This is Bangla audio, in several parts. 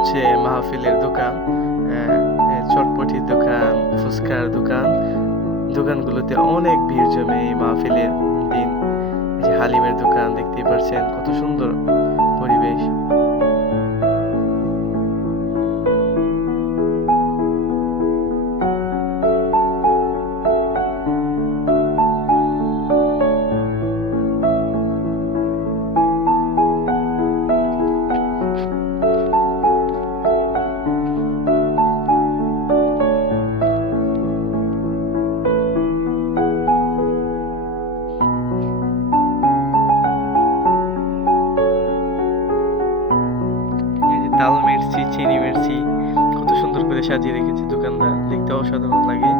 হচ্ছে মাহফিলের দোকান চটপটির দোকান, ফুচকার দোকান। দোকানগুলোতে অনেক ভিড় জমে এই মাহফিলের দিন। যে হালিমের দোকান দেখতেই পারছেন, কত সুন্দর। তাল মির্চি চিনি মির্চি কত সুন্দর করে সাজিয়ে রেখেছে দোকানদার দেখতে অসাধারণ লাগে।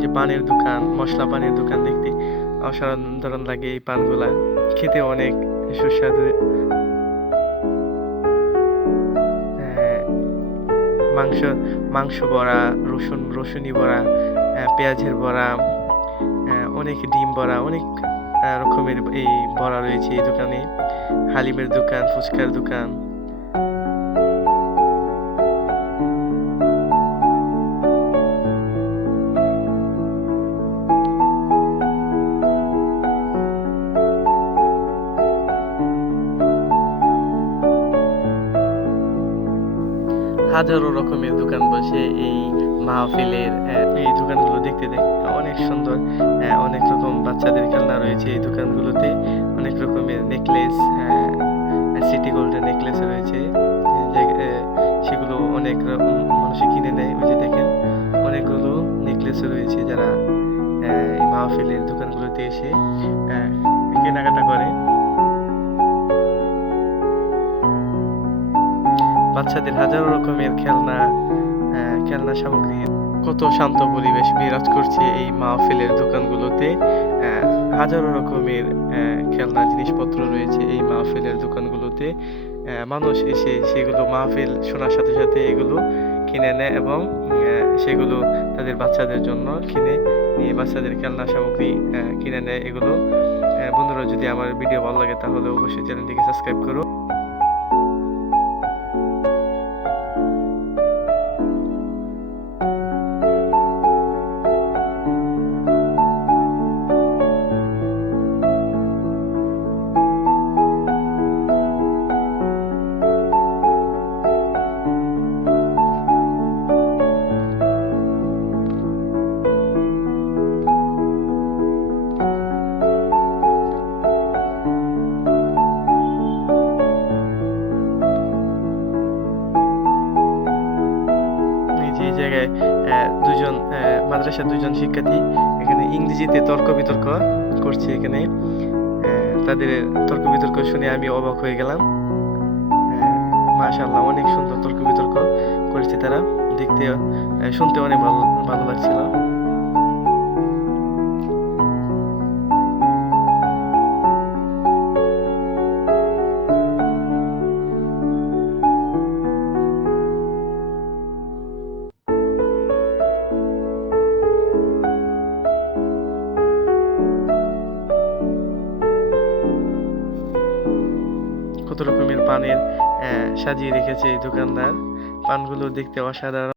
যে পানের দোকান, মশলা পানের দোকান দেখতে অসাধারণ লাগে এই পানগুলা। খেতে অনেক সুস্বাদু। মাংস মাংস বড়া, রসুন, রসুনি বড়া পেঁয়াজের বড়া অনেক ডিম বড়া, অনেক রকমের এই বড়া রয়েছে এই দোকানে। হালিমের দোকান, ফুচকার দোকান। হাজারো রকমের দোকান বসে এই মাহফিলের এই দোকানগুলো দেখতে দেখতে অনেক সুন্দর অনেক রকম বাচ্চাদের খেলনা রয়েছে এই দোকানগুলোতে। অনেক রকমের নেকলেস সিটি গোল্ডের নেকলেস রয়েছে। সেগুলো অনেক রকম মানুষ কিনে নেয়, ওই যে দেখেন, অনেকগুলো নেকলেস রয়েছে যারা এই মাহফিলের দোকানগুলোতে এসে কেনাকাটা করে। বাচ্চাদের হাজারো রকমের খেলনা খেলনা সামগ্রী। কত শান্ত পরিবেশ বিরাজ করছে এই মাহফিলের দোকানগুলোতে। হাজারো রকমের খেলনা জিনিসপত্র রয়েছে এই মাহফিলের দোকানগুলোতে। মানুষ এসে সেগুলো মাহফিল শোনার সাথে সাথে এগুলো কিনে নেয় এবং সেগুলো তাদের বাচ্চাদের জন্য কিনে নিয়ে বাচ্চাদের খেলনা সামগ্রী কিনে নেয় এগুলো। বন্ধুরা, যদি আমার ভিডিও ভালো লাগে তাহলে অবশ্যই চ্যানেলটিকে সাবস্ক্রাইব করো। জায়গায় দুজন মাদ্রাসার দুজন শিক্ষার্থী এখানে ইংরেজিতে তর্ক বিতর্ক করছে এখানে। তাদের তর্ক বিতর্ক শুনে আমি অবাক হয়ে গেলাম। মাশাল্লাহ অনেক সুন্দর তর্ক বিতর্ক করেছে তারা। দেখতে শুনতে অনেক ভালো ভালো লাগছিল। কত রকমের পানের সাজিয়ে রেখেছে এই দোকানদার? পানগুলো দেখতে অসাধারণ।